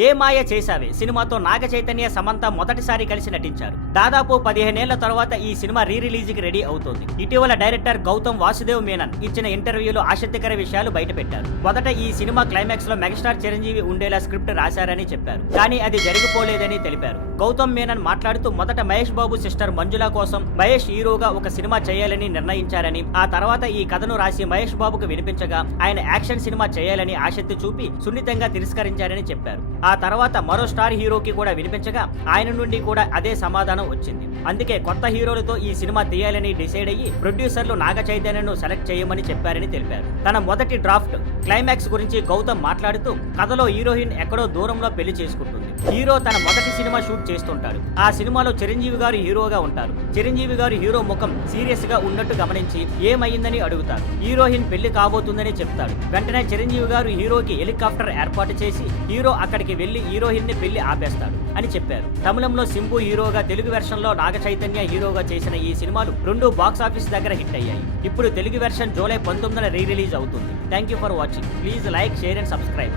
ఏ మాయ చేసావే సినిమాతో నాగ చైతన్య సమంత మొదటిసారి కలిసి నటించారు. దాదాపు 15 ఏళ్ల తర్వాత ఈ సినిమా రీ రిలీజ్ కి రెడీ అవుతోంది. ఇటీవల డైరెక్టర్ గౌతమ్ వాసుదేవ్ మేనన్ ఇచ్చిన ఇంటర్వ్యూలో ఆసక్తికర విషయాలు బయటపెట్టారు. మొదట ఈ సినిమా క్లైమాక్స్ లో మెగాస్టార్ చిరంజీవి ఉండేలా స్క్రిప్ట్ రాశారని చెప్పారు. కానీ అది జరిగిపోలేదని తెలిపారు. గౌతమ్ మేనన్ మాట్లాడుతూ మొదట మహేష్ బాబు సిస్టర్ మంజుల కోసం మహేష్ హీరోగా ఒక సినిమా చేయాలని నిర్ణయించారని, ఆ తర్వాత ఈ కథను రాసి మహేష్ బాబుకు వినిపించగా ఆయన యాక్షన్ సినిమా చేయాలని ఆసక్తి చూపి సున్నితంగా తిరస్కరించారని చెప్పారు. ఆ తర్వాత మరో స్టార్ హీరోకి కూడా వినిపించగా ఆయన నుండి కూడా అదే సమాధానం వచ్చింది. అందుకే కొత్త హీరోలతో ఈ సినిమా తీయాలని డిసైడ్ అయ్యి ప్రొడ్యూసర్లు నాగ చైతన్యను సెలెక్ట్ చేయమని చెప్పారని తెలిపారు. తన మొదటి డ్రాఫ్ట్ క్లైమాక్స్ గురించి గౌతమ్ మాట్లాడుతూ కథలో హీరోయిన్ ఎక్కడో దూరంలో పెళ్లి చేసుకుంటుంది. హీరో తన మొదటి సినిమా షూట్ చేస్తుంటాడు. ఆ సినిమాలో చిరంజీవి గారు హీరోగా ఉంటారు. చిరంజీవి గారు హీరో ముఖం సీరియస్ గా ఉన్నట్టు గమనించి ఏమైందని అడుగుతారు. హీరోయిన్ పెళ్లి కాబోతుందని చెప్తాడు. వెంటనే చిరంజీవి గారు హీరోకి హెలికాప్టర్ ఏర్పాటు చేసి హీరో అక్కడికి వెళ్లి హీరోయిన్ ని పెళ్లి ఆపేస్తాడు అని చెప్పారు. తమిళంలో సింబు హీరోగా, తెలుగు వెర్షన్ లో నాగ చైతన్య హీరోగా చేసిన ఈ సినిమాలు 2 బాక్స్ ఆఫీస్ దగ్గర హిట్ అయ్యాయి. ఇప్పుడు తెలుగు వెర్షన్ జూలై 19న రీ రిలీజ్ అవుతుంది. Thank you for watching. Please like, share and subscribe.